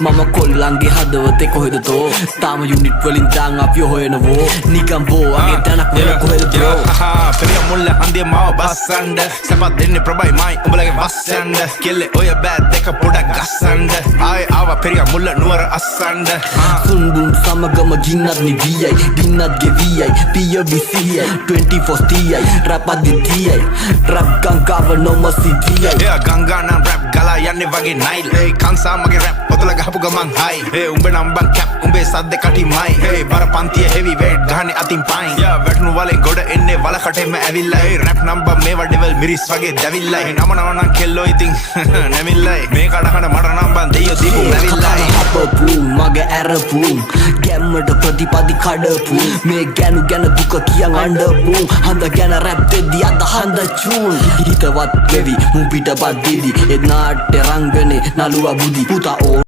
මම කොල්ලන්ගේ හදවතේ කොහෙද තෝ තාම යුනිට් වලින් දාන් අපි හොයනවෝ නිකම් බෝ අගේ තනක් වෙන කොහෙද බ්‍රෝ පෙරිය මුල්ල හන්දිය මාව බස්සන්ඩ සැපත් දෙන්නේ ප්‍රබයි මයි උඹලගේ වස්සන්ඩ කෙල්ලේ ඔය බෑත් දෙක පොඩක් ගස්සන්ඩ ආය ආව පෙරිය මුල්ල නුවර අස්සන්ඩ සුන්බුම් සමගම ගින්නත් නිවියයි දින්නත් ගෙවියයි පිය විසියයි 24 තියයි රැප් අදිතියයි රැප් ගංගාව නොමසිදියයි ගංගා නම් රැප් ගලා යන්නේ වගේ නයිල් කංසා මගේ රැප් ඔතල ගහපු ගමන් හයි උඹ නම් බං කැප් උඹේ සද්ද කටිමයි බර පන්තිය හෙවි වේට් ගහන්නේ අතින් පයින් වැටුණු වලේ ගොඩ එන්නේ වලකටෙම ඇවිල්ලා රැප් නම්බර් මේවා ඩෙවල් මිරිස් වගේ දැවිල්ලා නම නම් කෙල්ලෝ ඉතින් නැමිල්ලයි මේ කඩහන මට නම් බං දෙයියෝ දීපු නැවිල්ලයි හපපු මගේ ඇරපු ගැම්මට ප්‍රතිපදි කඩපු මේ ගැනු ගැන දුක කියන් අඬපු හඳ ගැන රැප් දෙද්දි අද හඳ චූන් හිතවත් වෙවි මුන් පිටපත් දිදි ඒ නාට්‍ය රංගනේ නළුවා බුදි පුතා